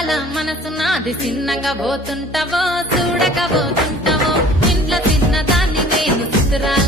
అందాల మనసు నాది చిన్నగా పోతుంటావో చూడక పోతుంటావో ఇంట్లో చిన్నదాన్ని నేను చిత్రాల